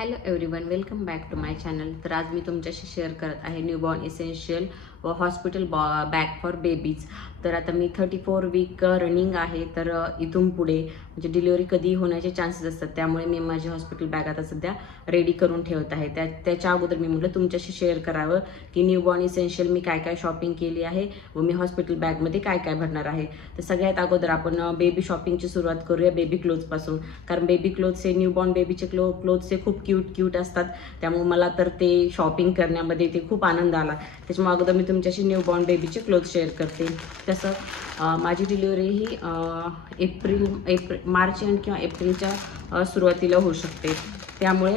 Hello everyone, welcome back to my channel. तर आज मी तुमच्याशी शेअर करत आहे न्यूबॉर्न इसेन्शियल व हॉस्पिटल बॅग फॉर बेबीज. तर आता मी 34 वीक रनिंग आहे. तर इथून पुढे म्हणजे डिलिव्हरी कधी होण्याचे चान्सेस असतात, त्यामुळे मी माझी हॉस्पिटल बॅग आता सध्या रेडी करून ठेवत आहे. त्याच्या अगोदर मी म्हटलं तुमच्याशी शेअर करावं की न्यूबॉर्न इसेन्शियल मी काय काय शॉपिंग केली आहे व मी हॉस्पिटल बॅगमध्ये काय काय भरणार आहे. तर सगळ्यात अगोदर आपण बेबी शॉपिंगची सुरुवात करूया बेबी क्लोथ्सपासून. कारण बेबी क्लोथ्स हे न्यूबॉर्न बेबीचे क्लोथ्स हे खूप क्यूट असतात, त्यामुळे मला तर ते शॉपिंग करण्यामध्ये ते खूप आनंद आला. त्याच्यामुळे अगोदर मी तुमच्याशी न्यूबॉर्न बेबीचे क्लोथ्स शेअर करते. तसं माझी डिलिव्हरी ही मार्च एंड किंवा एप्रिलच्या सुरुवातीला होऊ शकते. त्यामुळे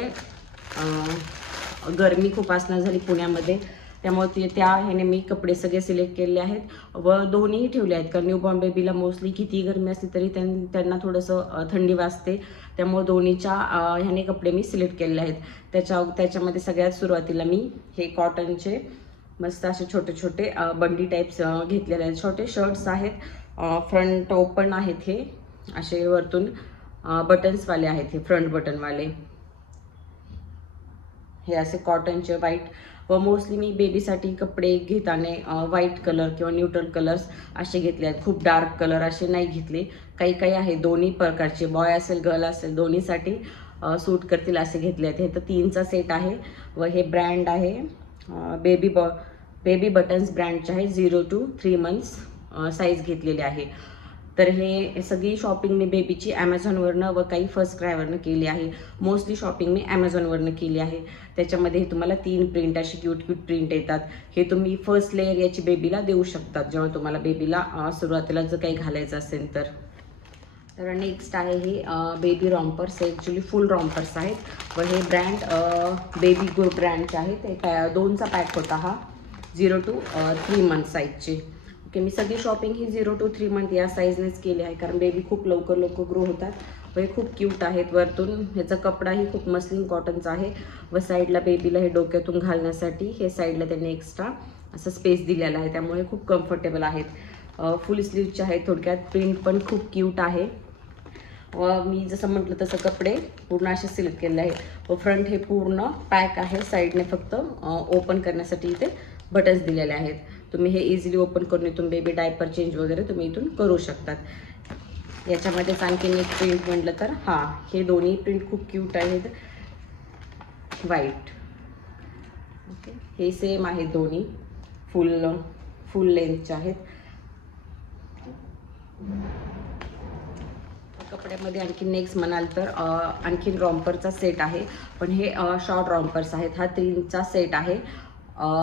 गरमी खूप असणार झाली पुण्यामध्ये, त्यामुळे त्या ह्याने मी कपडे सगळे सिलेक्ट केले आहेत व दोन्हीही ठेवले आहेत. कारण न्यूबॉर्न बेबीला मोस्टली किती गरमी असते तरी त्यांना थोडंसं थंडी वाजते, त्यामुळे दोन्हीच्या ह्याने कपडे मी सिलेक्ट केलेले आहेत. त्याच्यामध्ये सगळ्यात सुरुवातीला मी हे कॉटनचे मस्त असे छोटे छोटे बंडी टाईप्स घेतलेले आहेत. छोटे शर्ट्स आहेत, फ्रंट ओपन आहेत, हे असे वरतून बटन्सवाले आहेत, हे फ्रंट बटनवाले. हे असे कॉटनचे व्हाईट, व मोस्टली मी बेबीसाठी कपडे घेताना व्हाईट कलर किंवा न्यूट्रल कलर्स असे घेतले आहेत. खूप डार्क कलर असे नाही घेतले. काही आहे दोन्ही प्रकारचे, बॉय असेल गर्ल असेल दोन्हीसाठी सूट करतील असे घेतले आहेत. हे तर 3चा सेट आहे व हे ब्रँड आहे बेबी बटन्स ब्रँडचे आहे. 0 to 3 months साईज घेतलेले आहे. तर हे सगळी शॉपिंग मी बेबीची ॲमेझॉनवरनं व काही फर्स्ट क्रायवरनं केली आहे. मोस्टली शॉपिंग मी ॲमेझॉनवरनं केली आहे. त्याच्यामध्ये तुम्हाला 3 प्रिंट अशी क्यूट प्रिंट येतात. हे तुम्ही फर्स्ट लेअर याची बेबीला देऊ शकतात जेव्हा तुम्हाला बेबीला सुरुवातीला जर काही घालायचं असेल तर. तर नेक्स्ट आहे हे बेबी रॉम्पर्स. ॲक्च्युली फुल रॉम्पर्स आहेत व हे ब्रँड बेबी गो ब्रँडचे आहेत. हे 2चा पॅक होता हा, 0 to 3 months साईजचे. ओके, मी सगळी शॉपिंग ही 0 to 3 month या साईजनेच केली आहे, कारण बेबी खूप लवकर ग्रो होतात व हे खूप क्यूट आहेत. वरतून ह्याचा कपडाही खूप मस्लिन कॉटनचा आहे व साईडला बेबीला हे डोक्यातून घालण्यासाठी हे साईडला त्यांनी एक्स्ट्रा असं स्पेस दिलेला आहे, त्यामुळे खूप कम्फर्टेबल आहेत. फुल स्लीवचे आहेत. थोडक्यात प्रिंट पण खूप क्यूट आहे व मी जसं म्हटलं तसं कपडे पूर्ण असे सिलेक्ट केले आहे. व फ्रंट हे पूर्ण पॅक आहे, साईडने फक्त ओपन करण्यासाठी इथे बटन्स दिलेले आहेत. तुम्ही हे इझिली ओपन करून इथून बेबी डायपर चेंज वगैरे तुम्ही इथून करू शकतात. याच्यामध्येच आणखीन एक प्रिंट म्हटलं तर हे दोन्ही प्रिंट खूप क्यूट आहेत, व्हाईट. ओके, हे सेम आहेत दोन्ही, फुल लेंथचे आहेत. कपड्यामध्ये आणखी नेक्स्ट म्हणाल तर आणखीन रॉम्परचा सेट आहे, पण हे शॉर्ट रॉम्पर्स आहेत. हा 3चा सेट आहे.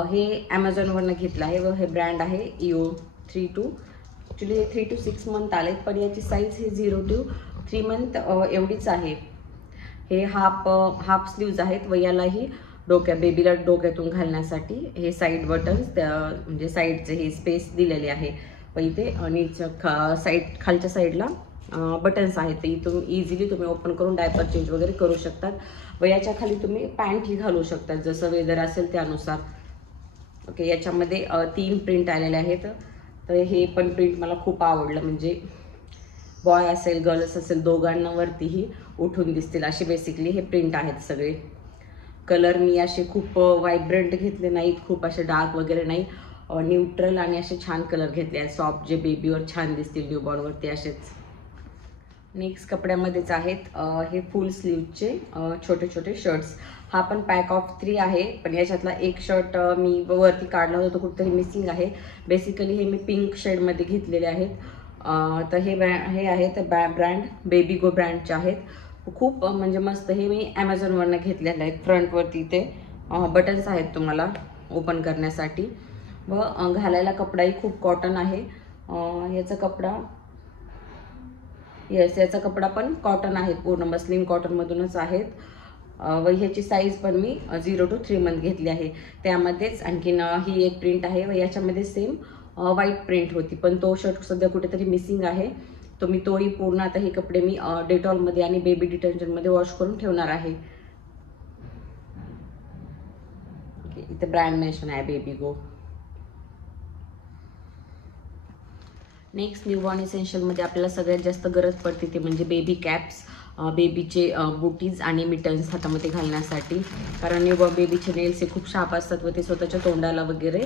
हे ॲमेझॉनवरनं घेतलं आहे व हे ब्रँड आहे इओ. 3 to ॲक्च्युली हे 3 to 6 month आलेत, पण याची साईज हे 0 to 3 month एवढीच आहे. हे हाफ स्लीव्ज आहेत व यालाही बेबीला डोक्यातून घालण्यासाठी हे साईड बटन्स म्हणजे साईडचे हे स्पेस दिलेले आहे व इथे खालच्या साईडला बटन्स आहेत. ते इथून इझिली तुम्ही ओपन करून डायपर चेंज वगैरे करू शकतात व याच्या खाली तुम्ही पॅन्टही घालू शकतात जसं वेदर असेल त्यानुसार. ओके, याच्यामध्ये 3 प्रिंट आलेले आहेत. तर हे पण प्रिंट मला खूप आवडलं, म्हणजे बॉय असेल गर्ल्स असेल दोघांवरतीही उठून दिसतील असे बेसिकली हे प्रिंट आहेत सगळे. कलर मी असे खूप व्हायब्रंट घेतले नाहीत, खूप असे डार्क वगैरे नाही, न्यूट्रल आणि असे छान कलर घेतले आहेत, सॉफ्ट, जे बेबीवर छान दिसतील न्यूबॉर्नवरती असेच. नेक्स्ट कपड्यामध्येच आहेत हे फुल स्लीवचे छोटे छोटे शर्ट्स. हा पण पॅक ऑफ 3 आहे, पण याच्यातला एक शर्ट मी वरती काढला होता, तो कुठेतरी मिसिंग आहे. बेसिकली हे मी पिंक शेडमध्ये घेतलेले आहेत. तर हे आहेत ब्रँड बेबी गो ब्रँडचे आहेत. खूप म्हणजे मस्त. हे मी ॲमेझॉनवरनं घेतलेले आहेत. फ्रंटवरती ते बटन्स आहेत तुम्हाला ओपन करण्यासाठी व घालायला कपडाही खूप कॉटन आहे. याचा कपडा पण कॉटन आहे, पूर्ण मस्लिन कॉटनमधूनच आहेत व ह्याची साईज पण मी 0 to 3 month घेतली आहे. त्यामध्येच आणखीन ही एक प्रिंट आहे व याच्यामध्ये सेम व्हाईट प्रिंट होती, पण तो शर्ट सध्या कुठेतरी मिसिंग आहे. तोही पूर्ण आता हे कपडे मी डेटॉलमध्ये आणि बेबी डिटर्जंटमध्ये वॉश करून ठेवणार आहे. इथे ब्रँड मेन्शन आहे बेबी गो. नेक्स्ट न्यूबॉर्न इसेन्शियलमध्ये आपल्याला सगळ्यात जास्त गरज पडते ते म्हणजे बेबी कॅप्स. बेबीचे बुटीज आणि मिटन्स हातामध्ये घालण्यासाठी, कारण न्यूबॉर्न बेबीचे नेल्स हे खूप शार्प असतात व ते स्वतःच्या तोंडाला वगैरे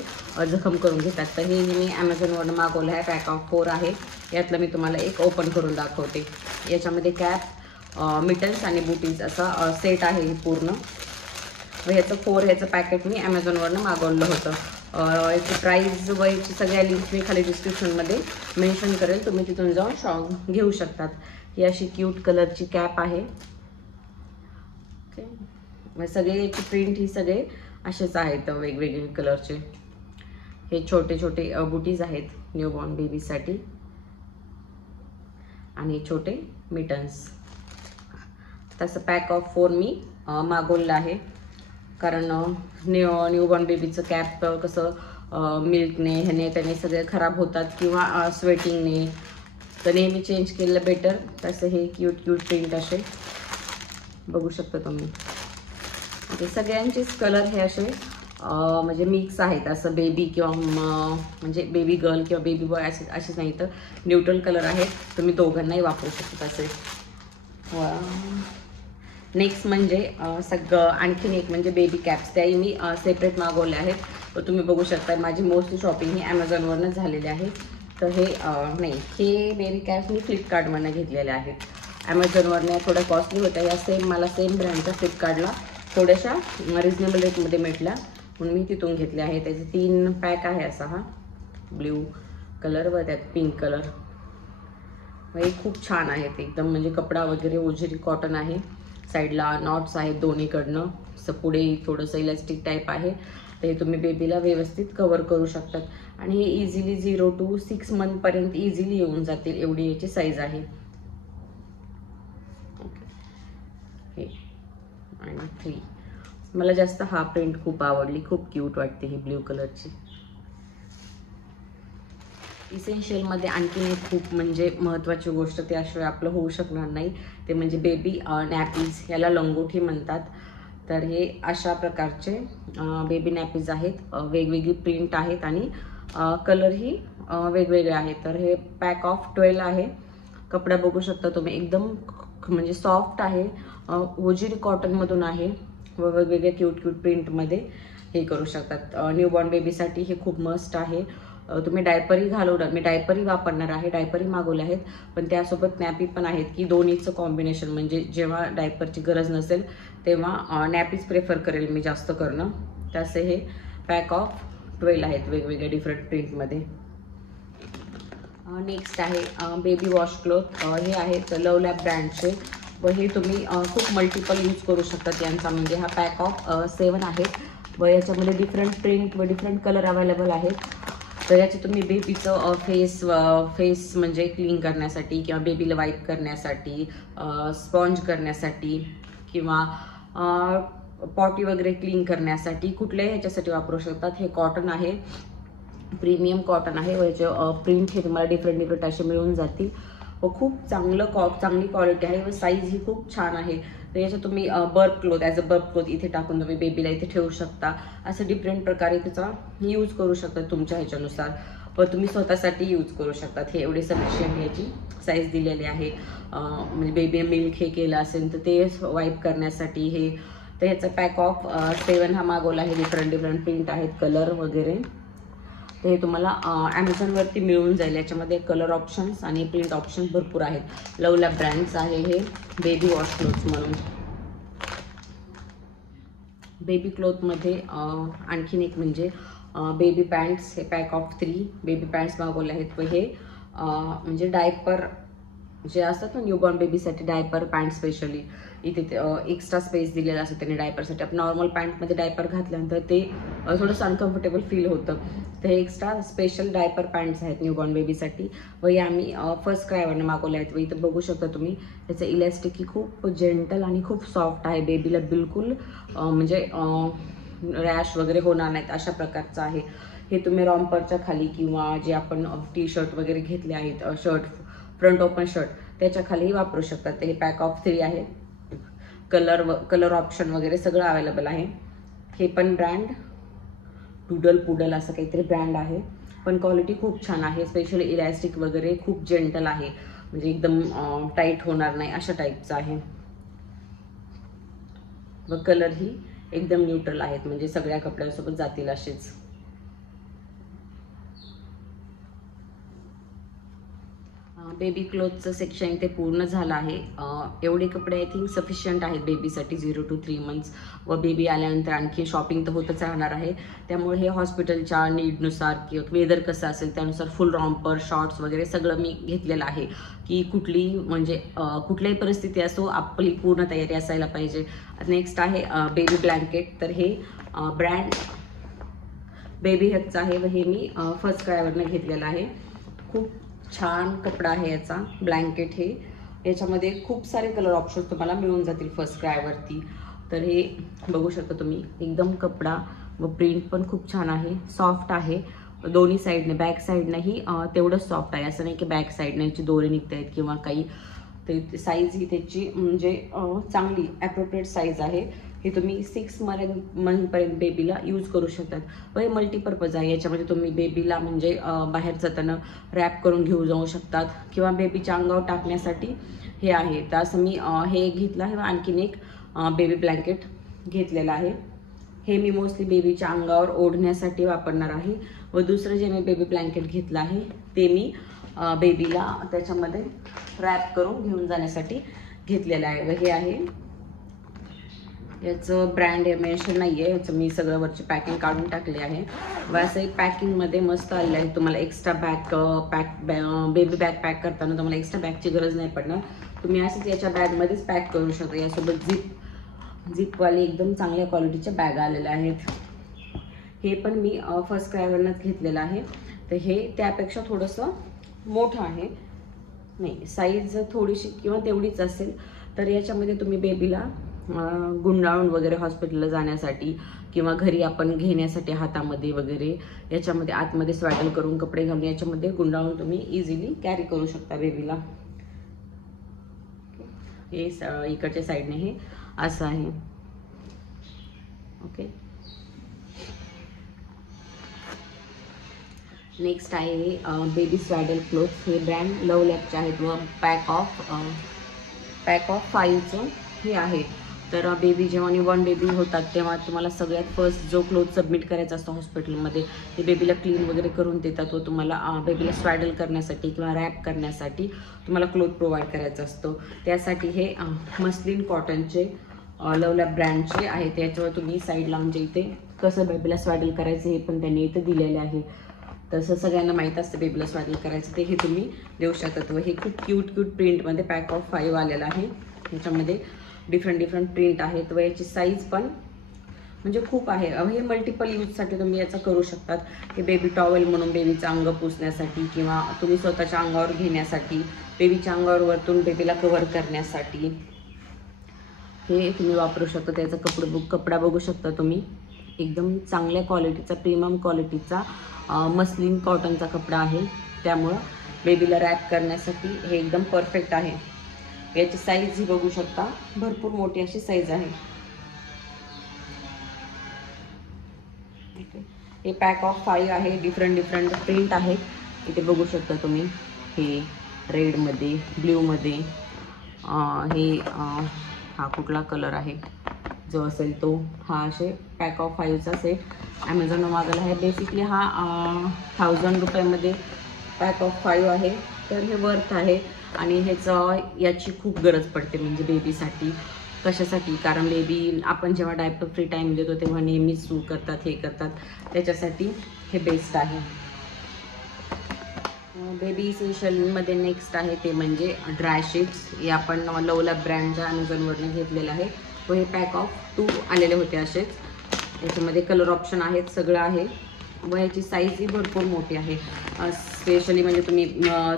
जखम करून घेतात. तर हे मी ॲमेझॉनवरून मागवलं आहे. पॅक ऑफ 4 आहे. यातलं मी तुम्हाला एक ओपन करून दाखवते. याच्यामध्ये कॅप, मिटन्स आणि बुटीज असा सेट आहे पूर्ण. व ह्याचं 4 ह्याचं पॅकेट मी ॲमेझॉनवरून मागवलं होतं. याची प्राईज व याची सगळ्या लिंक्स मी खाली डिस्क्रिप्शनमध्ये मेन्शन करेल, तुम्ही तिथून जाऊन घेऊ शकतात. ही अशी क्यूट कलरची कॅप आहे. ओके, सगळे याची प्रिंट ही सगळे असेच आहेत वेगवेगळे कलरचे. हे छोटे छोटे बुटीज आहेत न्यूबॉर्न बेबीसाठी आणि छोटे मिटन्स. तसं पॅक ऑफ 4 मी मागवलं आहे, कारण न्यूबॉर्न बेबीचं कॅप कसं मिल्कने ह्याने त्याने सगळे खराब होतात किंवा स्वेटिंगने, तर नेहमी चेंज केलं बेटर. तसं हे क्यूट क्यूट प्रिंट असे बघू शकता तुम्ही. म्हणजे सगळ्यांचेच कलर हे असे म्हणजे मिक्स आहेत, असं बेबी किंवा म्हणजे बेबी गर्ल किंवा बेबी बॉय असेच नाही, तर न्यूट्रल कलर आहेत. तुम्ही दोघांनाही वापरू शकता असे. नेक्स्ट म्हणजे सगळं आणखीन एक म्हणजे बेबी कॅप्स, त्याही मी सेपरेट मागवले आहेत. तुम्ही बघू शकता माझी मोस्टली शॉपिंग ही ॲमेझॉनवरूनच झालेली आहे. तर हे नाही, हे बेबी कॅप्स मी फ्लिपकार्टवरनं घेतलेले आहेत. ॲमेझॉनवरनं थोड्या कॉस्टली होत्या. या मला सेम ब्रँडच्या फ्लिपकार्टला थोड्याशा रिजनेबल रेटमध्ये भेटल्या, म्हणून मी तिथून घेतले आहे. त्याचे 3 पॅक आहे. असा हा ब्ल्यू कलर व त्यात पिंक कलर. हे खूप छान आहेत एकदम, म्हणजे कपडा वगैरे ओजिरी कॉटन आहे. साईडला नॉट्स आहेत दोन्हीकडनं. असं पुढे थोडंसं इलास्टिक टाईप आहे. तर हे तुम्ही बेबीला व्यवस्थित कवर करू शकतात आणि हे इझिली 0 to 6 मंथपर्यंत इझिली येऊन जातील, एवढी याची साईज आहे. हे आणि 3 मला जास्त हा प्रिंट खूप आवडली, खूप क्यूट वाटते ही ब्ल्यू कलरची. इसेन्शियलमध्ये आणखीन एक खूप म्हणजे महत्त्वाची गोष्ट त्याशिवाय आपलं होऊ शकणार नाही, ते म्हणजे बेबी नॅपीज. याला लंगोटी म्हणतात. तर हे अशा प्रकारचे बेबी नॅपीज आहेत. वेगवेगळी प्रिंट आहेत आणि कलरही वेगवेगळे आहेत. तर हे पॅक ऑफ 12 आहे. कपडा बघू शकता तुम्ही, एकदम म्हणजे सॉफ्ट आहे. ओजिरी कॉटनमधून आहे व वेगवेगळ्या क्यूट क्यूट प्रिंटमध्ये हे करू शकतात. न्यूबॉर्न बेबीसाठी हे खूप मस्ट आहे. तुम्ही डायपरही घालवणार, मी डायपरही वापरणार आहे, डायपरही मागवले आहेत. पण त्यासोबत नॅपी पण आहेत, की दोन्हीचं कॉम्बिनेशन, म्हणजे जेव्हा डायपरची गरज नसेल तेव्हा नॅपीज प्रेफर करेल मी जास्त करणं. तसे हे पॅक ऑफ 12 आहेत वेगवेगळ्या डिफरंट प्रिंटमध्ये. नेक्स्ट आहे बेबी वॉश क्लोथ. हे आहेत लव लॅब ब्रँडचे व हे तुम्ही खूप मल्टिपल यूज करू शकतात यांचा. म्हणजे हा पॅक ऑफ 7 आहेत व याच्यामध्ये डिफरंट प्रिंट व डिफरंट कलर अवेलेबल आहेत. तर याचे तुम्ही बेबीचं फेस म्हणजे क्लीन करण्यासाठी किंवा बेबीला वाईप करण्यासाठी, स्पॉन्ज करण्यासाठी किंवा पॉटी वगैरे क्लीन करण्यासाठी कुठल्याही ह्याच्यासाठी वापरू शकतात. हे कॉटन आहे, प्रीमियम कॉटन आहे व याचे प्रिंट हे तुम्हाला डिफरंट डिफरंट असे मिळून जातील व खूप चांगली क्वालिटी आहे व साईज ही खूप छान आहे. तर याच्यात तुम्ही birth cloth as a birth cloth इथे टाकून तुम्ही बेबीला इथे ठेवू शकता. असं डिफरंट प्रकारे त्याचा यूज करू शकता तुमच्या ह्याच्यानुसार व तुम्ही स्वतःसाठी यूज करू शकतात. हे एवढी सफिशियंट याची साईज दिलेली आहे. म्हणजे बेबी मिल्क हे केलं असेल तर ते वाईप करण्यासाठी हे. तर ह्याचा पॅक ऑफ 7 हा मागवला आहे. डिफरंट डिफरंट प्रिंट आहेत, कलर वगैरे. तर हे तुम्हाला ॲमेझॉनवरती मिळून जाईल. याच्यामध्ये कलर ऑप्शन्स आणि प्रिंट ऑप्शन्स भरपूर आहेत. लव लॅब ब्रँड्स आहे हे बेबी वॉश क्लोथ्स म्हणून. बेबी क्लोथमध्ये आणखीन एक म्हणजे बेबी पॅन्ट्स. हे पॅक ऑफ 3 बेबी पॅन्ट्स मागवले आहेत व हे म्हणजे डायपर जे असतात ना न्यूबॉर्न बेबीसाठी डायपर पॅन्ट स्पेशली इथे एक्स्ट्रा स्पेस दिलेला असतो त्याने डायपरसाठी. आपण नॉर्मल पॅन्टमध्ये डायपर घातल्यानंतर ते थोडंसं अनकम्फर्टेबल फील होतं. तर हे एक्स्ट्रा स्पेशल डायपर पॅन्ट्स आहेत न्यूबॉर्न बेबीसाठी व हे आम्ही फर्स्ट क्रायवरनं मागवले आहेत. व इथं बघू शकता तुम्ही त्याचं इलॅस्टिक ही खूप जेंटल आणि खूप सॉफ्ट आहे. बेबीला बिलकुल म्हणजे रॅश वगैरे होणार नाहीत अशा प्रकारचं आहे. हे तुम्ही रॉम्परच्या खाली किंवा जे आपण टी शर्ट वगैरे घेतले आहेत, शर्ट फ्रंट ओपन शर्ट, त्याच्या खालीही वापरू शकतात. हे पॅक ऑफ 3 आहे. कलर ऑप्शन वगैरे सगळं अवेलेबल आहे. हे पण ब्रँड डुडल पुडल असं काहीतरी ब्रँड आहे, पण क्वालिटी खूप छान आहे. स्पेशली इलॅस्टिक वगैरे खूप जेंटल आहे, म्हणजे एकदम टाईट होणार नाही अशा टाईपचं आहे. व कलरही एकदम न्यूट्रल आहेत, म्हणजे सगळ्या कपड्यांसोबत जातील असेच. बेबी क्लोथचं सेक्शन इथे पूर्ण झालं आहे. एवढे कपडे आय थिंक सफिशियंट आहेत बेबीसाठी 0 to 3 months. व बेबी आल्यानंतर आणखी शॉपिंग तर होतच राहणार आहे. त्यामुळे हे हॉस्पिटलच्या नीडनुसार किंवा वेदर कसं असेल त्यानुसार फुल रॉम्पर, शॉर्ट्स वगैरे सगळं मी घेतलेलं आहे, की कुठल्याही परिस्थिती असो आपली पूर्ण तयारी असायला पाहिजे. नेक्स्ट आहे बेबी ब्लँकेट. तर हे ब्रँड बेबी हगचं आहे व हे मी फर्स्ट क्रायवरनं घेतलेलं आहे. खूप छान कपडा आहे याचा ब्लँकेट. हे याच्यामध्ये खूप सारे कलर ऑप्शन्स तुम्हाला मिळून जातील फर्स्ट क्रायवरती. तर हे बघू शकता तुम्ही, एकदम कपडा व प्रिंट पण खूप छान आहे, सॉफ्ट आहे. दोन्ही साईडने, बॅक साईडनेही तेवढंच सॉफ्ट आहे, असं नाही की बॅक साईडने याची दोरे निघत आहेत किंवा काही. ते साईज ही त्याची म्हणजे चांगली ॲप्रोप्रिएट साईज आहे. हे तुम्ही 6 मंथपर्यंत बेबीला यूज करू शकतात. व हे मल्टीपर्पज आहे. याच्यामध्ये तुम्ही बेबीला म्हणजे बाहेर जाताना रॅप करून घेऊ जाऊ शकतात किंवा बेबीच्या अंगावर टाकण्यासाठी हे आहे. तर असं मी हे घेतलं आहे. आणखीन एक बेबी ब्लँकेट घेतलेलं आहे. हे मी मोस्टली बेबीच्या अंगावर ओढण्यासाठी वापरणार आहे. व दुसरं जे मी बेबी ब्लँकेट घेतलं आहे ते मी बेबीला त्याच्यामध्ये रॅप करून घेऊन जाण्यासाठी घेतलेलं आहे. व हे आहे, याचं ब्रँड मेन्शन नाही आहे, याचं मी सगळं वरची पॅकिंग काढून टाकली आहे. व असं एक पॅकिंगमध्ये मस्त आलेलं आहे. तुम्हाला एक्स्ट्रा बेबी बॅग पॅक करताना तुम्हाला एक्स्ट्रा बॅगची गरज नाही पडणार. तुम्ही असंच याच्या बॅगमध्येच पॅक करू शकता. यासोबत झिपवाली एकदम चांगल्या क्वालिटीच्या बॅग आलेल्या आहेत. हे पण मी फर्स्ट क्रायवरनंच घेतलेलं आहे. तर हे त्यापेक्षा थोडंसं मोठं आहे, नाही साईज थोडीशी किंवा तेवढीच असेल. तर याच्यामध्ये तुम्ही बेबीला गुंडाळून वगैरे हॉस्पिटलला जाण्यासाठी किंवा घरी आपण घेण्यासाठी हातामध्ये वगैरे याच्यामध्ये आतमध्ये स्वॅडल करून कपडे घालून याच्यामध्ये गुंडाळून तुम्ही इझिली कॅरी करू शकता बेबीला. हे इकडच्या साईडने हे असं आहे. ओके, नेक्स्ट आहे बेबी स्वॅडल क्लोथ्स. हे ब्रँड लवलॅकचे आहेत व पॅक ऑफ 5चं हे आहे. तर बेबी जेव्हा न्यूबॉर्न बेबी होतात तेव्हा तुम्हाला सगळ्यात फर्स्ट जो क्लोथ सबमिट करायचा असतो हॉस्पिटलमध्ये, ते बेबीला क्लीन वगैरे करून देतात व तुम्हाला बेबीला स्वॅडल करण्यासाठी किंवा रॅप करण्यासाठी तुम्हाला क्लोथ प्रोव्हाइड करायचा असतो. त्यासाठी हे मस्लिन कॉटनचे लवलॅक ब्रँडचे आहे. त्याच्यावर तुम्ही साईड लावून इथे कसं बेबीला स्वॅडल करायचं हे पण त्यांनी इथे दिलेले आहे. तसं सगळ्यांना माहीत असतं बेबीला स्वॅडल करायचं, ते हे तुम्ही देऊ शकतात. व हे खूप क्यूट प्रिंटमध्ये पॅक ऑफ 5 आलेलं आहे. याच्यामध्ये डिफरंट प्रिंट आहेत व याची साईज पण म्हणजे खूप आहे. हे मल्टिपल यूजसाठी तुम्ही याचा करू शकतात. हे बेबी टॉवेल म्हणून बेबीचं अंग पुसण्यासाठी किंवा तुम्ही स्वतःच्या अंगावर घेण्यासाठी, बेबीच्या अंगावर वरतून बेबीला कव्हर करण्यासाठी हे तुम्ही वापरू शकता. त्याचा कपडा बघू शकता तुम्ही, एकदम चांगल्या क्वालिटीचा, प्रीमियम क्वालिटीचा मस्लिन कॉटनचा कपडा आहे. त्यामुळं बेबीला रॅप करण्यासाठी हे एकदम परफेक्ट आहे. याची साईज ही बघू शकता, भरपूर मोठी अशी साईज आहे. हे पॅक ऑफ 5 आहे. डिफरंट प्रिंट आहेत. इथे बघू शकता तुम्ही, हे रेडमध्ये, ब्ल्यूमध्ये, हे हा कुठला कलर आहे जो असेल तो, हा असे पॅक ऑफ 5चा सेट ॲमेझॉनवर मागवला आहे. बेसिकली हा 1000 रुपयामध्ये पॅक ऑफ 5 आहे. तर हे वर्थ आहे. आणि याची खूप गरज पडते म्हणजे बेबीसाठी. कशासाठी? कारण बेबी आपण जेव्हा डायपर फ्री टाईम देतो तेव्हा नेहमीच सू करतात, हे करतात, त्याच्यासाठी हे बेस्ट आहे. बेबी इसेन्शियलमध्ये नेक्स्ट आहे ते म्हणजे ड्राय शीट्स. हे आपण लवलॅक ब्रँडच्या ॲमेझॉनवरून घेतलेलं आहे व हे पॅक ऑफ 2 आलेले होते असेच. याच्यामध्ये कलर ऑप्शन आहेत, सगळं आहे व याची साईजही भरपूर मोठी आहे. स्पेशली म्हणजे तुम्ही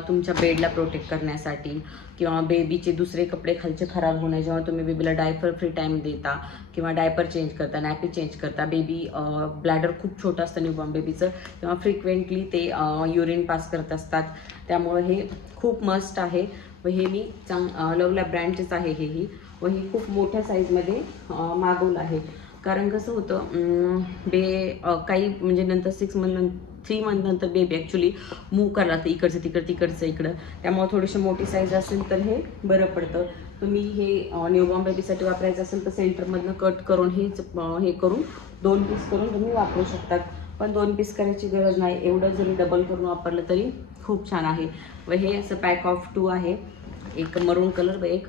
तुमच्या बेडला प्रोटेक्ट करण्यासाठी किंवा बेबीचे दुसरे कपडे खालचे खराब होणे, जेव्हा तुम्ही बेबीला डायपर फ्री टाईम देता किंवा डायपर चेंज करता, नॅपी चेंज करता, बेबी ब्लॅडर खूप छोटं असतं न्यूबॉर्न बेबीचं, तेव्हा फ्रिक्वेंटली ते युरिन पास करत असतात. त्यामुळे हे खूप मस्ट आहे व हे मी लवलॅक ब्रँडचेच आहे हेही. व ही खूप मोठ्या साईजमध्ये मागवलं आहे. कारण कसं होतं काही म्हणजे नंतर 3 मंथ नंतर बेबी ॲक्च्युली मूव्ह करायला लागतं इकडचं तिकडचं इकडं. त्यामुळे थोडीशी मोठी साईज असेल तर हे बरं पडतं. तुम्ही हे न्यूबॉर्न बेबीसाठी वापरायचं असेल तर सेंटरमधनं कट करून हे करून 2 पीस करून तुम्ही वापरू शकतात. पण 2 पीस करायची गरज नाही, एवढं जरी डबल करून वापरलं तरी खूप छान आहे. व हे असं पॅक ऑफ 2 आहे, एक मरून कलर व एक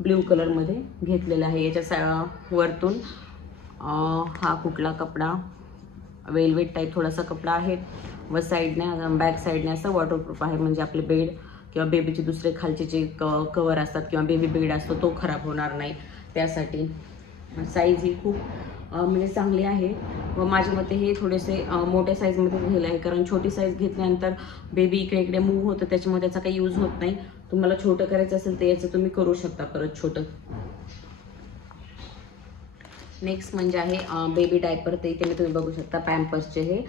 ब्ल्यू कलरमध्ये घेतलेला आहे. याच्या वरतून हा कुठला कपडा, वेलवेट टाईप थोडासा कपडा आहे व साईडने बॅक साईडने असं वॉटरप्रूफ आहे, म्हणजे आपले बेड किंवा बेबीचे दुसरे खालचे जे कवर असतात किंवा बेबी बेड असतो तो खराब होणार नाही त्यासाठी. साईज ही खूप म्हणजे चांगली आहे व माझ्या मते हे थोडेसे मोठ्या साईजमध्ये घेतले आहे, कारण छोटी साईज घेतल्यानंतर बेबी इकडे इकडे मूव्ह होतं, त्याच्यामुळे त्याचा काही यूज होत नाही. तुम्हाला छोटं करायचं असेल तर याचं तुम्ही करू शकता परत छोटं. नेक्स्ट म्हणजे आहे बेबी डायपर. ते इथे मी तुम्ही बघू शकता पॅम्पर्सचे हे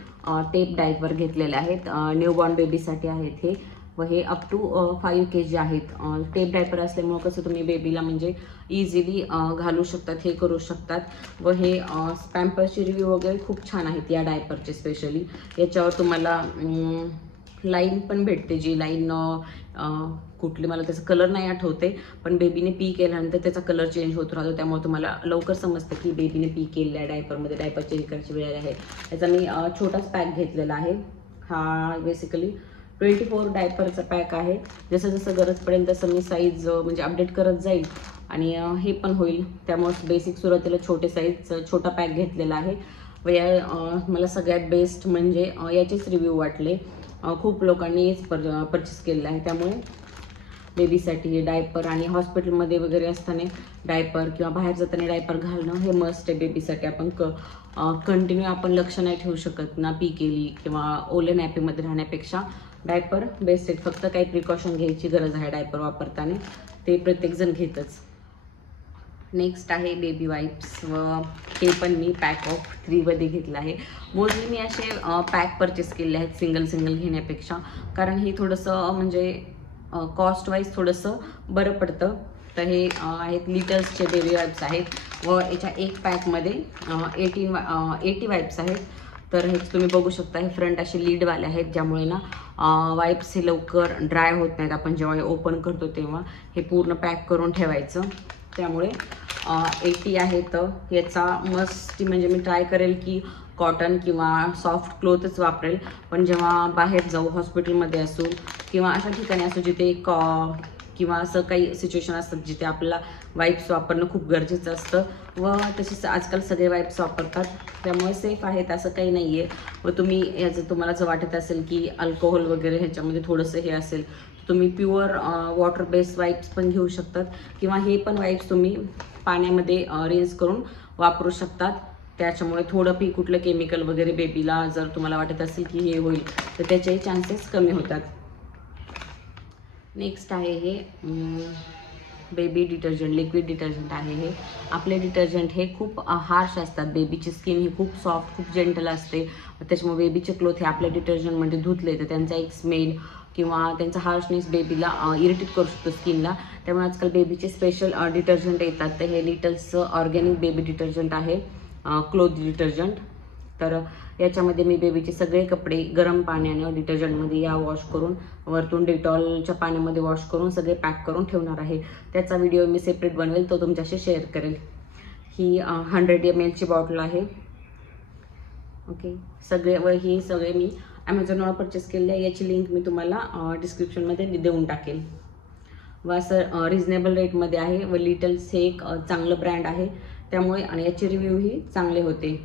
टेप डायपर घेतलेले आहेत, न्यूबॉर्न बेबीसाठी आहेत हे. व हे अप टू 5 kg आहेत. टेप डायपर असल्यामुळं कसं तुम्ही बेबीला म्हणजे इझिली घालू शकतात, हे करू शकतात. व हे पॅम्पर्सची रिव्ह्यू वगैरे खूप छान आहेत या डायपरचे. स्पेशली याच्यावर तुम्हाला लाईन पण भेटते, जी लाईन कुठली मला त्याचा कलर नाही आठवते, पण बेबीने पी केल्यानंतर त्याचा कलर चेंज होत राहतो, त्यामुळे तुम्हाला लवकर समजतं की बेबीने पी केलेल्या डायपरमध्ये डायपर चेंज करायची वेळ आहे. याचा मी छोटाच पॅक घेतलेला आहे. हा बेसिकली 24 डायपरचा पॅक आहे. जसं जसं गरज पडेल तसं मी साईज म्हणजे अपडेट करत जाईल आणि हे पण होईल. त्यामुळे बेसिक सुरुवातीला छोटा पॅक घेतलेला आहे. व मला सगळ्यात बेस्ट म्हणजे याचेच रिव्ह्यू वाटले. खूप लोकांनी हेच परचेस केलेलं आहे. त्यामुळे बेबीसाठी डायपर आणि हॉस्पिटलमध्ये वगैरे असताना डायपर किंवा बाहेर जाताना डायपर घालणं हे मस्ट आहे बेबीसाठी. आपण कंटिन्यू आपण लक्ष नाही ठेवू शकत ना, पी केली किंवा ओले नॅपीमध्ये राहण्यापेक्षा डायपर बेस्ट आहेत. फक्त काही प्रिकॉशन घ्यायची गरज आहे डायपर वापरताना, ते प्रत्येकजण घेतच. नेक्स्ट आहे बेबी वाईप्स व हे पण मी पॅक ऑफ 3 मध्ये घेतलं आहे. मोस्टली मी असे पॅक परचेस केले आहेत सिंगल घेण्यापेक्षा, कारण हे थोडंसं म्हणजे कॉस्ट वाईज थोडंसं बरं पडतं. तर हे आहेत लिटल्सचे बेबी वाईप्स आहेत व याच्या एक पॅकमध्ये 80 वाईप्स आहेत. तर हे तुम्ही बघू शकता, हे फ्रंट असे लीडवाले आहेत, ज्यामुळे ना वाईप्स हे लवकर ड्राय होत नाहीत. आपण जेव्हा हे ओपन करतो तेव्हा हे पूर्ण पॅक करून ठेवायचं. त्यामुळे 80 आहे. तर याचा मस्त म्हणजे मी ट्राय करेल की कॉटन किंवा सॉफ्ट क्लोथच वापरेल, पण जेव्हा बाहेर जाऊ हॉस्पिटलमध्ये असू किंवा अशा ठिकाणी असू जिथे किंवा असं काही सिच्युएशन असतात जिथे आपल्याला वाईप्स वापरणं खूप गरजेचं असतं व तसेच आजकाल सगळे वाईप्स वापरतात, त्यामुळे सेफ आहेत असं काही नाही आहे. व तुम्हाला जर वाटत असेल की अल्कोहोल वगैरे ह्याच्यामध्ये थोडंसं हे असेल, तुम्ही प्युअर वॉटर बेस्ड वाईप्स पण घेऊ शकतात किंवा हे पण वाईप्स तुम्ही पाण्यामध्ये रिन्स करून वापरू शकतात. त्याच्यामुळे थोडं कुठलं केमिकल वगैरे बेबीला जर तुम्हाला वाटत असेल की हे होईल तर त्याचेही चान्सेस कमी होतात. नेक्स्ट आहे हे बेबी डिटर्जंट, लिक्विड डिटर्जंट आहे हे. आपले डिटर्जंट हे खूप हार्श असतात, बेबीची स्किन ही खूप सॉफ्ट खूप जेंटल असते, त्याच्यामुळे बेबीचे क्लोथ हे आपल्या डिटर्जंटमध्ये धुतले तर त्यांचा एक स्मेल किंवा त्यांचा हार्शनेस बेबीला इरिटेट करू शकतो स्किनला. त्यामुळे आजकाल बेबीचे स्पेशल डिटर्जंट येतात. तर हे लिटल्सचं ऑर्गॅनिक बेबी डिटर्जंट आहे, क्लोथ डिटर्जंट. तर याच्यामध्ये मी बेबीचे सगळे कपडे गरम पाण्यानं डिटर्जंटमध्ये या वॉश करून वरतून डेटॉलच्या पाण्यामध्ये वॉश करून सगळे पॅक करून ठेवणार आहे. त्याचा व्हिडिओ मी सेपरेट बनवेल, तो तुमच्याशी शेअर करेल. ही 100 ml बॉटल आहे. ओके, ही सगळे मी ॲमेझॉनवर परचेस केले आहे. याची लिंक मी तुम्हाला डिस्क्रिप्शनमध्ये देऊन टाकेल. व असं रिजनेबल रेटमध्ये आहे व लिटल्स हे एक चांगलं ब्रँड आहे, त्यामुळे आणि याचे रिव्ह्यूही चांगले होते.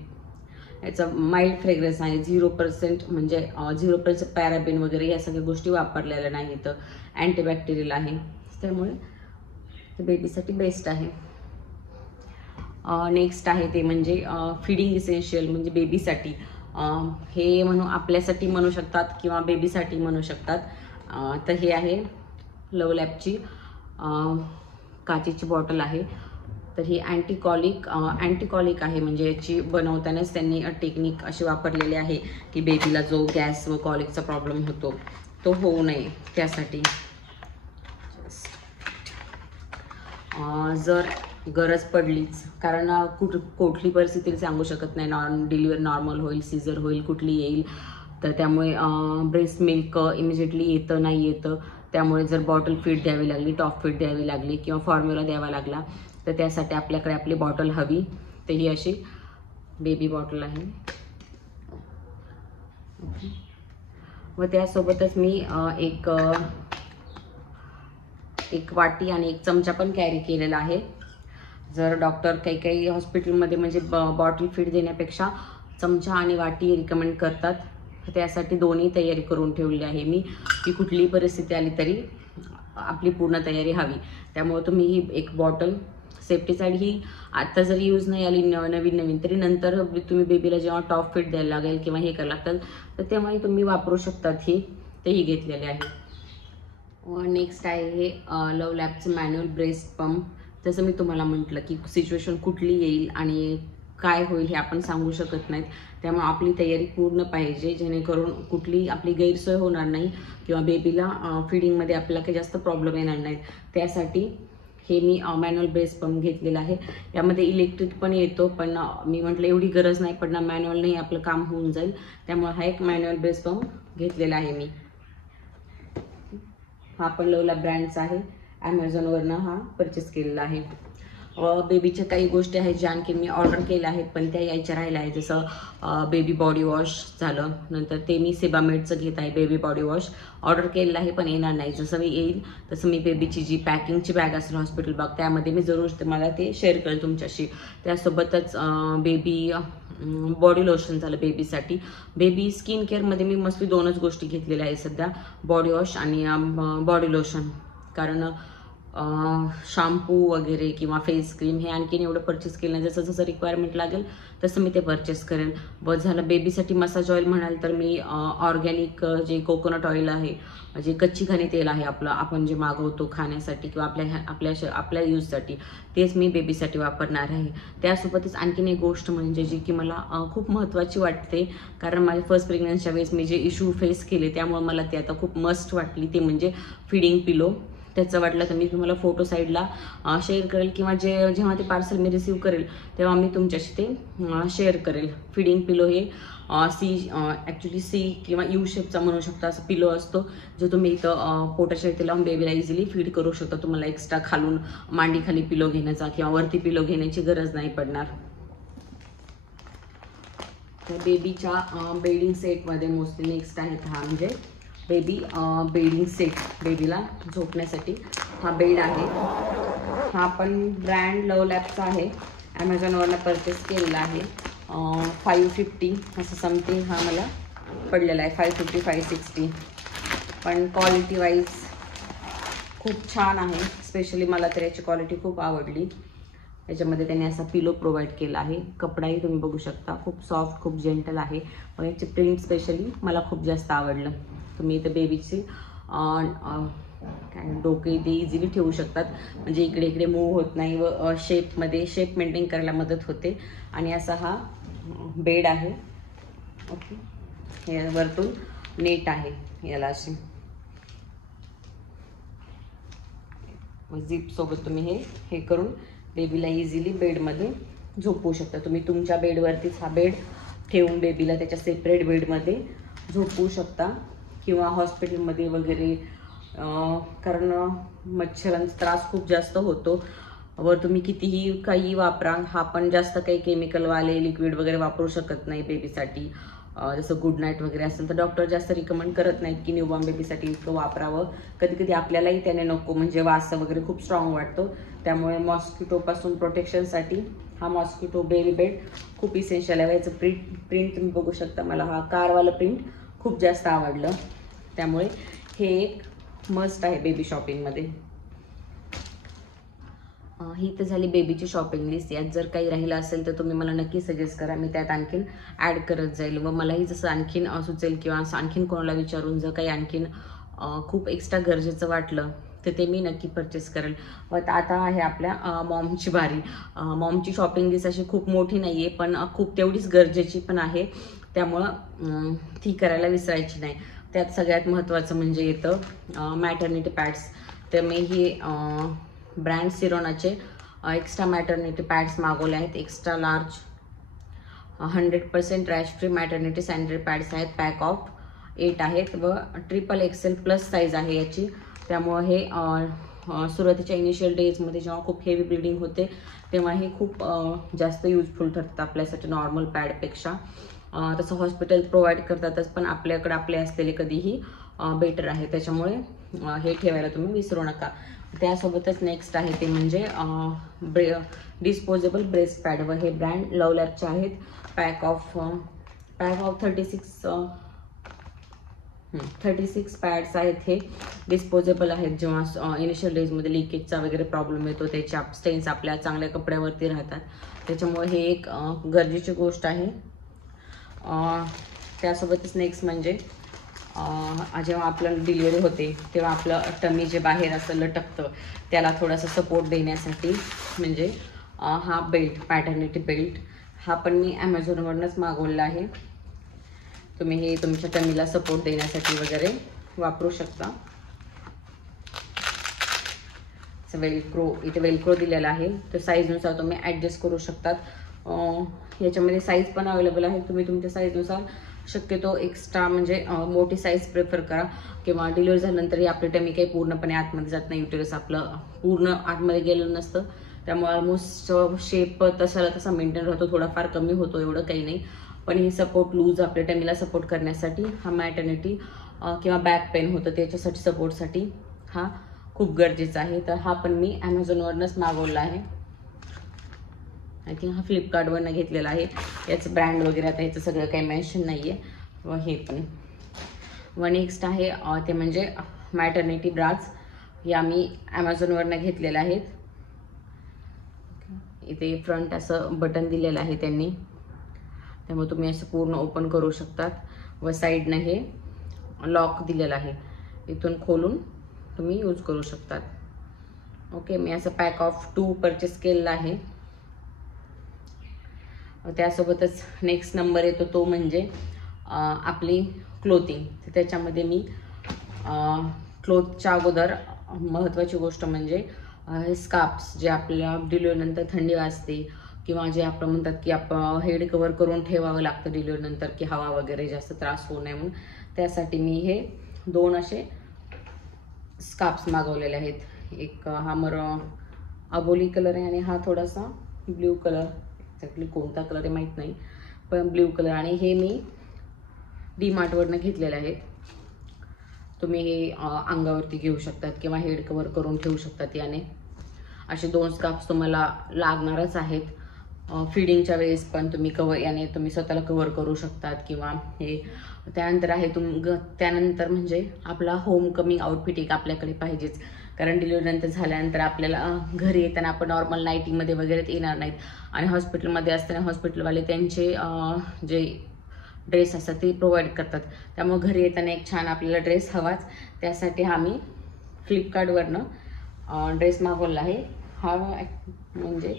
याचा माइल्ड फ्रेग्रन्स आहे, 0% म्हणजे 0% पॅराबेन वगैरे या सगळ्या गोष्टी वापरलेल्या नाहीत. अँटीबॅक्टेरियल आहे, त्यामुळे ते बेबीसाठी बेस्ट आहे. नेक्स्ट आहे ते म्हणजे फीडिंग इसेन्शियल, म्हणजे बेबीसाठी हे आपल्यासाठी म्हणू शकतात किंवा बेबीसाठी म्हणू शकतात. तर हे आहे लवलॅबची काचेची बॉटल आहे. तर ही अँटीकॉलिक आहे, म्हणजे याची बनवतानाच त्यांनी टेक्निक अशी वापरलेली आहे की बेबीला जो गॅस व कॉलिकचा प्रॉब्लेम होतो तो होऊ नये त्यासाठी. जर गरज पडलीच, कारण कुठली परिस्थिती सांगू शकत नाही, डिलिव्हरी नॉर्मल होईल, सीझर होईल, कुठली येईल. तर त्यामुळे ब्रेस्ट मिल्क इमिजिएटली येतं नाही येतं, त्यामुळे जर बॉटल फीड द्यावी लागली, टॉप फीड द्यावी लागली किंवा फॉर्म्युला द्यावा लागला तर त्यासाठी आपल्याकडे आपली बॉटल हवी. तर ही अशी बेबी बॉटल आहे. व त्यासोबतच मी एक वाटी आणि एक चमचा पण कॅरी केलेला आहे. जर डॉक्टर काही हॉस्पिटलमध्ये म्हणजे बॉटल फीड देण्यापेक्षा चमचा आणि वाटी रिकमेंड करतात, त्यासाठी दोन्ही तयारी करून ठेवली आहे मी, की कुठलीही परिस्थिती आली तरी आपली पूर्ण तयारी हवी. त्यामुळे तुम्ही ही एक बॉटल सेफ्टीसाठी ही आता जरी यूज नाही आली नवीन तरी नंतर तुम्ही बेबीला जेव्हा टॉप फीड द्यायला लागेल किंवा हे करायला लागतं तर तेव्हाही तुम्ही वापरू शकतात. तेही घेतलेले आहे. नेक्स्ट आहे हे लव लॅबचं मॅन्युअल ब्रेस्ट पंप. जसं मी तुम्हाला म्हटलं की सिच्युएशन कुठली येईल आणि काय होईल हे आपण सांगू शकत नाहीत, त्यामुळे आपली तयारी पूर्ण पाहिजे, जेणेकरून कुठली आपली गैरसोय होणार नाही किंवा बेबीला फिडिंगमध्ये आपल्याला काही जास्त प्रॉब्लेम येणार नाहीत. त्यासाठी हे मी मॅन्युअल ब्रेस्ट पंप घेतलेला आहे. यामध्ये इलेक्ट्रिक पण येतो, पण मी म्हटलं एवढी गरज नाही पडणार, मॅन्युअलने आपलं काम होऊन जाईल, त्यामुळे हा एक मॅन्युअल ब्रेस्ट पंप घेतलेला आहे मी. हा पण लवला ब्रँडचा आहे, ॲमेझॉनवरनं हा परचेस केलेला आहे. बेबीच्या काही गोष्टी आहेत ज्या आणखी मी ऑर्डर केल्या आहेत पण त्या यायच्या राहिल्या आहेत. जसं बेबी बॉडी वॉश झालं, नंतर ते मी सेबामेडचं घेत आहे. बेबी बॉडी वॉश ऑर्डर केलेलं आहे पण येणार नाही. जसं मी येईल तसं मी बेबीची जी पॅकिंगची बॅग असेल हॉस्पिटल बॅग त्यामध्ये मी जरूर मला ते शेअर करेल तुमच्याशी. त्यासोबतच बेबी बॉडी लोशन झालं बेबीसाठी. बेबी स्किन केअरमध्ये मी मस्टली दोनच गोष्टी घेतलेल्या आहेत सध्या, बॉडी वॉश आणि बॉडी लोशन. कारण शॅम्पू वगैरे किंवा फेस क्रीम हे आणखीन एवढं परचेस केलं नाही. जसं रिक्वायरमेंट लागेल तसं मी ते परचेस करेन. बस झालं. बेबीसाठी मसाज ऑइल म्हणाल तर मी ऑर्गॅनिक जे कोकोनट ऑइल आहे, जे कच्ची घाणी तेल आहे आपलं, आपण जे मागवतो खाण्यासाठी किंवा आपल्या यूजसाठी, तेच मी बेबीसाठी वापरणार आहे. त्यासोबतच आणखीन एक गोष्ट म्हणजे जी की मला खूप महत्त्वाची वाटते, कारण माझ्या फर्स्ट प्रेग्नन्सीच्या वेळेस मी जे इश्यू फेस केले त्यामुळे मला ते आता खूप मस्ट वाटली, ते म्हणजे फिडिंग पिलो. त्याचं वाटलं तर मी तुम्हाला फोटो साईडला शेअर करेल किंवा जेव्हा ते पार्सल मी रिसीव करेल तेव्हा मी तुमच्याशी ते शेअर करेल. फिडिंग पिलो हे ॲक्च्युली सी किंवा यू शेपचा म्हणू शकता असं पिलो असतो, जो तुम्ही इथं पोटाच्या इथे लावून बेबीला इझिली फीड करू शकता. तुम्हाला एक्स्ट्रा खालून मांडीखाली पिलो घेण्याचा किंवा वरती पिलो घेण्याची गरज नाही पडणार. तर बेबीच्या बेडिंग सेटमध्ये मोस्टली नेक्स्ट आहे हा म्हणजे बेबी बेडिंग सेट. बेबीला झोपण्यासाठी हा बेड आहे. हा पण ब्रँड लव लॅबचा आहे, ॲमेझॉनवरनं परचेस केलेला आहे. 550 असं समथिंग हा मला पडलेला आहे, 550 560. पण क्वालिटी वाईज खूप छान आहे. स्पेशली मला तर याची क्वालिटी खूप आवडली. याच्यामध्ये त्यांनी असा पिलो प्रोव्हाइड केला आहे. कपडाही तुम्ही बघू शकता, खूप सॉफ्ट, खूप जेंटल आहे. पण याची प्रिंट स्पेशली मला खूप जास्त आवडलं. तुम्ही इथं बेबीची काय डोके इथे इझिली ठेवू शकतात, म्हणजे इकडे इकडे मूव्ह होत नाही व शेप मेंटेन करायला मदत होते. आणि असा हा बेड आहे. ओके, हे वरतून नेट आहे याला अशी झिप सोबत तुम्ही हे करून बेबीला इझिली बेडमध्ये झोपवू शकता. तुम्ही तुमच्या बेडवरतीच हा बेड ठेवून बेबीला त्याच्या सेपरेट बेडमध्ये झोपवू शकता किंवा हॉस्पिटलमध्ये वगैरे, कारण मच्छरांचा त्रास खूप जास्त होतो. व तुम्ही कितीही काही वापरा, हा पण जास्त काही केमिकलवाले लिक्विड वगैरे वापरू शकत नाही बेबीसाठी. जसं गुड नाईट वगैरे असेल तर डॉक्टर जास्त रिकमेंड करत नाहीत की न्यूबॉर्न बेबीसाठी इतकं वापरावं. कधी कधी आपल्यालाही त्याने नको, म्हणजे वास वगैरे खूप स्ट्रॉंग वाटतो. त्यामुळे मॉस्किटोपासून प्रोटेक्शनसाठी हा मॉस्किटो बेबी बेड खूप इसेन्शियल आहे. याचं प्रिंट तुम्ही बघू शकता, मला हा कारवाला प्रिंट खूप जास्त आवडलं, त्यामुळे हे एक मस्ट आहे बेबी शॉपिंगमध्ये. ही तर झाली बेबीची शॉपिंग लिस्ट. यात जर काही राहिलं असेल तर तुम्ही मला नक्की सजेस्ट करा, मी त्यात आणखीन ॲड करत जाईल. व मलाही जसं आणखीन सुचेल किंवा आणखीन कोणाला विचारून जर काही आणखीन खूप एक्स्ट्रा गरजेचं वाटलं तर ते मी नक्की परचेस करेल. व आता आहे आपल्या मॉमची बारी. मॉमची शॉपिंग लिस्ट अशी खूप मोठी नाही आहे, पण खूप तेवढीच गरजेची पण आहे, त्यामुळं ती करायला विसरायची नाही. त्यात सगळ्यात महत्त्वाचं म्हणजे येतं मॅटर्निटी पॅड्स. तर मी ही ब्रँड सिरोनाचे एक्स्ट्रा मॅटर्निटी पॅड्स मागवले आहेत, extra large 100% rash free maternity sanitary pads आहेत, पॅक ऑफ 8 आहेत व XXL प्लस साईज आहे याची. त्यामुळं हे सुरुवातीच्या इनिशियल डेजमध्ये जेव्हा खूप हेवी ब्लिडिंग होते तेव्हा हे खूप जास्त युजफुल ठरतात आपल्यासाठी नॉर्मल पॅडपेक्षा. तसं हॉस्पिटल प्रोव्हाइड करतातच, पण आपल्याकडे आपले असलेले कधीही बेटर आहे, त्याच्यामुळे हे ठेवायला तुम्ही विसरू नका. त्यासोबतच नेक्स्ट आहे ते म्हणजे डिस्पोजेबल ब्रेस्ट पॅड व हे ब्रँड लवलॅबचे आहेत. पॅक ऑफ 36 पॅड्स आहेत. हे डिस्पोजेबल आहेत. जेव्हा इनिशियल डेजमध्ये लिकेजचा वगैरे प्रॉब्लेम येतो त्याचे स्टेन्स आपल्या चांगल्या कपड्यावरती राहतात, त्याच्यामुळे हे एक गरजेची गोष्ट आहे. त्यासोबतच नेक्स्ट म्हणजे जेव्हा आपल्याला डिलिव्हरी होते तेव्हा आपलं टमी जे बाहेर असं लटकतं त्याला थोडासा सपोर्ट देण्यासाठी म्हणजे हा बेल्ट, पॅटर्निटी बेल्ट, हा पण मी ॲमेझॉनवरूनच मागवलेला आहे. तुम्ही हे तुमच्या टमीला सपोर्ट देण्यासाठी वगैरे वापरू शकता. वेलक्रो, इथे वेलक्रो दिलेला आहे, तर साईजनुसार तुम्ही ॲडजस्ट करू शकतात. याच्यामध्ये साईज पण अवेलेबल आहे, तुम्ही तुमच्या साईजनुसार शक्यतो एक्स्ट्रा म्हणजे मोठी साईज प्रेफर करा. किंवा डिलिव्हरी झाल्यानंतरही आपली टमी काही पूर्णपणे आतमध्ये जात नाही, युटेरस आपलं पूर्ण आतमध्ये गेलेलं नसतं, त्यामुळे ऑलमोस्ट शेप तसा मेंटेन राहतो, थोडाफार कमी होतो, एवढं काही नाही. पण ही सपोर्ट लूज आपल्या टमीला सपोर्ट करण्यासाठी हा मॅटर्निटी किंवा बॅक पेन होतं त्याच्यासाठी सपोर्टसाठी हा खूप गरजेचा आहे. तर हा पण मी ॲमेझॉनवरूनच मागवला आहे. आय थिंक हा फ्लिपकार्टवरनं घेतलेला आहे. याचं ब्रँड वगैरे आता याचं सगळं काही मेन्शन नाही आहे. व हे पण नेक्स्ट आहे ते म्हणजे मॅटर्निटी ब्राज, या मी ॲमेझॉनवरनं घेतलेल्या आहेत. इथे फ्रंट असं बटन दिलेलं आहे त्यांनी, त्यामुळे तुम्ही असं पूर्ण ओपन करू शकतात. व साईडनं हे लॉक दिलेलं आहे, इथून खोलून तुम्ही यूज करू शकतात. ओके, मी असं पॅक ऑफ 2 परचेस केलेला आहे. त्यासोबतच नेक्स्ट नंबर येतो तो म्हणजे आपली क्लोथिंग. त्याच्यामध्ये मी क्लोथच्या अगोदर महत्त्वाची गोष्ट म्हणजे स्कार्फ्स, जे आपल्याला डिलिव्हरीनंतर थंडी वाजते किंवा जे आपण म्हणतात की आपण हेड कवर करून ठेवावं लागतं डिलिव्हरीनंतर की हवा वगैरे जास्त त्रास होऊ नये म्हणून, त्यासाठी मी हे 2 असे स्कार्फ्स मागवलेले आहेत. एक हा अबोली कलर आहे आणि हा थोडासा ब्ल्यू कलर, एक्झॅक्टली कोणता कलर आहे माहीत नाही, पण ब्ल्यू कलर. आणि हे मी डीमार्टवरनं घेतलेले आहेत. तुम्ही हे अंगावरती घेऊ शकतात किंवा हेड कवर करून ठेवू शकतात याने. असे 2 स्कार्फ्स तुम्हाला लागणारच आहेत. फिडिंगच्या वेळेस पण तुम्ही याने तुम्ही स्वतःला कवर करू शकतात किंवा हे. त्यानंतर आहे त्यानंतर म्हणजे आपला होम कमिंग आउटफिट एक आपल्याकडे पाहिजेच, कारण डिलिव्हरीनंतर झाल्यानंतर आपल्याला घरी येताना आपण नॉर्मल नाईटीमध्ये वगैरे येणार नाहीत, आणि हॉस्पिटलमध्ये असताना हॉस्पिटलवाले त्यांचे जे ड्रेस असतात ते प्रोव्हाइड करतात, त्यामुळे घरी येताना एक छान आपल्याला ड्रेस हवाच. त्यासाठी हा मी फ्लिपकार्टवरनं ड्रेस मागवला आहे. हा म्हणजे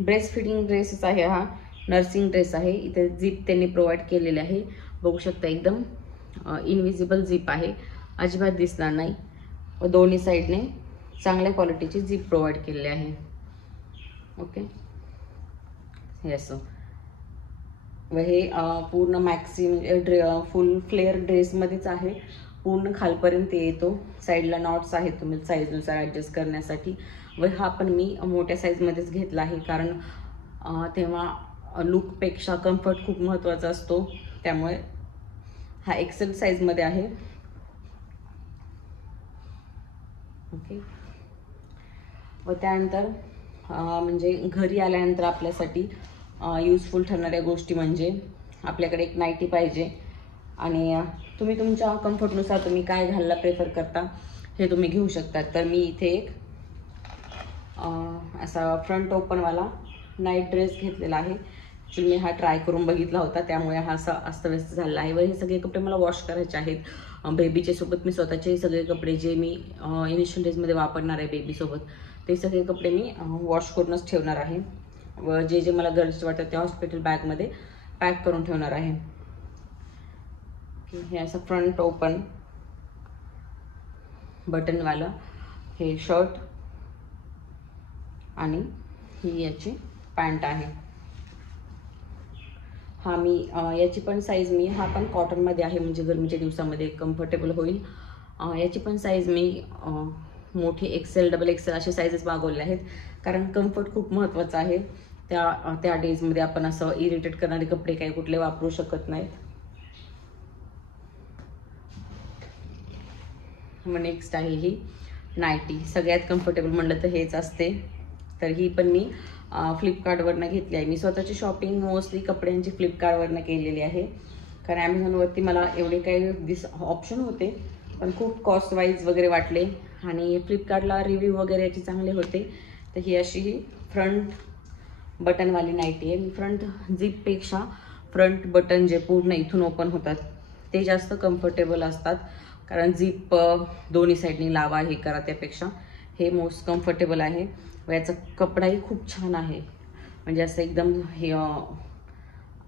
ब्रेस्ट फिडिंग ड्रेसच आहे, हा नर्सिंग ड्रेस आहे. इथे झिप त्यांनी प्रोव्हाइड केलेले आहे, बघू शकता एकदम इनविजिबल झिप आहे, अजिबात दिसणार नाही. व दोन्ही साईडने चांगल्या क्वालिटीची झिप प्रोव्हाइड केलेली आहे. ओके, हे असं. व हे पूर्ण फुल फ्लेअर ड्रेसमध्येच आहे, पूर्ण खालपर्यंत येतो. साईडला नॉट्स आहेत, तुम्ही साईजनुसार ॲडजस्ट करण्यासाठी. व हा पण मी मोठ्या साईजमध्येच घेतला आहे, कारण तेव्हा लुकपेक्षा कम्फर्ट खूप महत्त्वाचा असतो, त्यामुळे हा एक्सेल साईजमध्ये आहे. ओके, व त्यानंतर म्हणजे घरी आल्यानंतर आपल्यासाठी यूजफुल ठरणाऱ्या गोष्टी म्हणजे आपल्याकडे एक नाईटी पाहिजे, आणि तुम्ही तुमच्या कम्फर्टनुसार तुम्ही काय घालायला प्रेफर करता हे तुम्ही घेऊ शकतात. तर मी इथे एक असा फ्रंट ओपनवाला नाईट ड्रेस घेतलेला आहे. ॲक्च्युली मी हा ट्राय करून बघितला होता, त्यामुळे हा असा अस्तव्यस्त झालेला आहे. व हे सगळे कपडे मला वॉश करायचे आहेत. बेबीचे सोबत मी स्वतःचे सगळे कपडे जे मी इनिशियल डेजमध्ये वापरणार आहे बेबीसोबत, ते सगळे कपडे मी वॉश करूनच ठेवणार आहे. व जे जे मला गरजेचे वाटतं ते हॉस्पिटल बॅगमध्ये पॅक करून ठेवणार आहे. हे असं फ्रंट ओपन बटनवालं हे शर्ट, आणि ही याची पॅन्ट आहे. हा मी याची पण साईज मी हा पण कॉटनमध्ये आहे, म्हणजे गरमीच्या दिवसामध्ये कम्फर्टेबल होईल. याची पण साईज मी मोठी एक्सेल, डबल एक्सेल असे साईजेस मागवले आहेत, कारण कम्फर्ट खूप महत्त्वाचं आहे. त्या डेजमध्ये आपण असं इरिटेट करणारे कपडे काही कुठले वापरू शकत नाहीत. मग नेक्स्ट आहे ही नायटी. सगळ्यात कम्फर्टेबल म्हणलं तर हेच असते. तर ही पण मी फ्लिपकार्टवरनं घेतली आहे. मी स्वतःची शॉपिंग मोस्टली कपड्यांची फ्लिपकार्टवरनं केलेली आहे, कारण ॲमेझॉनवरती मला एवढे काही ऑप्शन होते, पण खूप कॉस्ट वाईज वगैरे वाटले. आणि फ्लिपकार्टला रिव्ह्यू वगैरे याचे चांगले होते. तर ही अशी ही फ्रंट बटनवाली नाईटी आहे. फ्रंट झिपपेक्षा फ्रंट बटन जे पूर्ण इथून ओपन होतात ते जास्त कम्फर्टेबल असतात, कारण झिप दोन्ही साईडनी लावा हे करा, त्यापेक्षा हे मोस्ट कम्फर्टेबल आहे. व याचा कपडाही खूप छान आहे, म्हणजे असं एकदम हे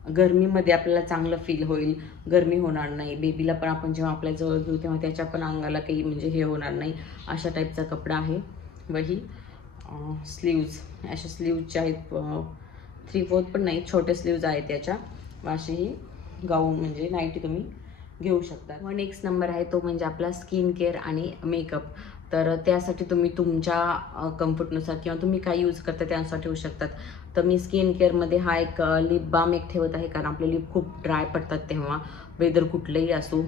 गरमीमध्ये आपल्याला चांगलं फील होईल, गरमी होणार नाही. बेबीला पण आपण जेव्हा आपल्या जवळ घेऊ तेव्हा त्याच्या पण अंगाला काही म्हणजे हे होणार नाही, अशा टाईपचा कपडा आहे. व ही स्लीव्ज अशा स्लीव्जच्या आहेत, 3/4 पण नाही, छोटे स्लीव्ज आहेत त्याच्या. अशी ही गाऊन म्हणजे नाईटी तुम्ही घेऊ शकता. व नेक्स्ट नंबर आहे तो म्हणजे आपला स्किन केअर आणि मेकअप. तर त्यासाठी तुम्ही तुमच्या कम्फर्टनुसार किंवा तुम्ही काय यूज करता त्यानुसार ठेवू शकतात. तर मी स्किन केअरमध्ये हा एक लिप बाम एक ठेवत आहे, कारण आपले लिप खूप ड्राय पडतात तेव्हा, वेदर कुठलंही असो,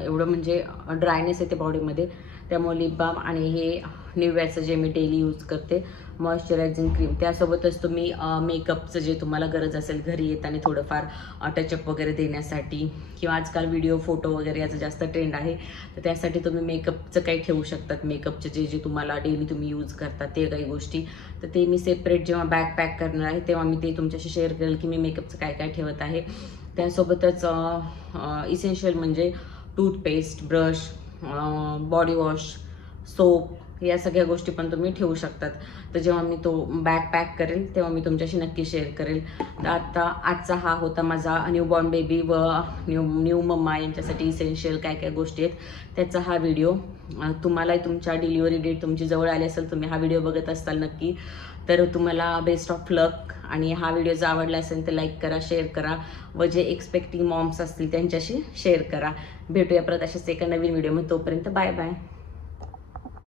एवढं म्हणजे ड्रायनेस येते बॉडीमध्ये. त्यामुळे लिप बाम आणि हे निव्याचं जे मी डेली यूज करते मॉइश्चरायझिंग क्रीम. त्यासोबतच तुम्ही मेकअपचं जे तुम्हाला गरज असेल घरी येताना थोडंफार टचअप वगैरे देण्यासाठी, किंवा आजकाल व्हिडिओ फोटो वगैरे याचा जास्त ट्रेंड आहे, तर त्यासाठी तुम्ही मेकअपचं काही ठेवू शकतात. मेकअपचे जे तुम्हाला डेली तुम्ही यूज करता ते काही गोष्टी, तर ते मी सेपरेट जेव्हा बॅग पॅक करणार आहे तेव्हा मी ते तुमच्याशी शेअर करेल की मी मेकअपचं काय काय ठेवत आहे. त्यासोबतच इसेन्शियल म्हणजे toothpaste, brush, body wash, soap, या सगळ्या गोष्टी पण तुम्ही ठेवू शकतात. तर जेव्हा मी तो बॅग पॅक करेल तेव्हा मी तुमच्याशी नक्की शेअर करेल. तर आजचा हा होता माझा न्यूबॉर्न बेबी व न्यू मम्मा यांच्यासाठी इसेन्शियल काय काय गोष्टी आहेत त्याचा हा व्हिडिओ. तुम्हालाही तुमच्या डिलिव्हरी डेट तुमची जवळ आली असेल, तुम्ही हा व्हिडिओ बघत असाल नक्की, तर तुम्हाला बेस्ट ऑफ लक. आणि हा व्हिडिओ जर आवडला असेल तर लाईक करा, शेअर करा, व जे एक्सपेक्टिंग मॉम्स असतील त्यांच्याशी शेअर करा. भेटूया परत अशाच एका नवीन व्हिडिओमध्ये. तोपर्यंत बाय बाय.